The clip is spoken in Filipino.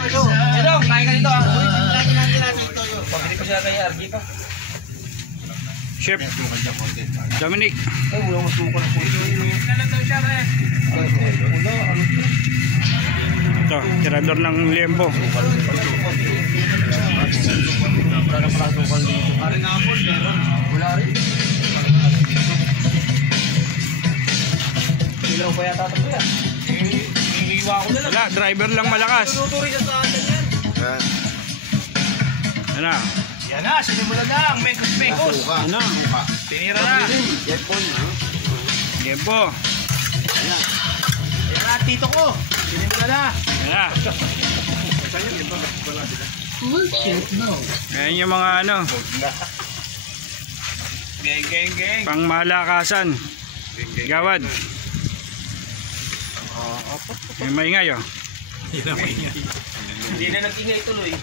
Ito, kain ka dito ah. Pabili ko siya kay RG pa. Chef Dominic. Wala masukan po. Ito, tirador ng liempo. Wala na pala sukan dito. Aring apple, meron. Wala rin. Ilaw pa yata ito yan. Iniiwa ko na lang. Wala, driver lang malakas. Tuturi siya sa atin yan. Yan na. Yan na, sinimulan na ang mekos-mekos. Yan na. Tinira na. Liempo. Yan na, tito ko. Sinimulan na. Yan na. Ayan yung mga ano. Geng, geng, geng. Pang malakasan. Gawad. May maingay oh. Hindi na nag-ingay tuloy.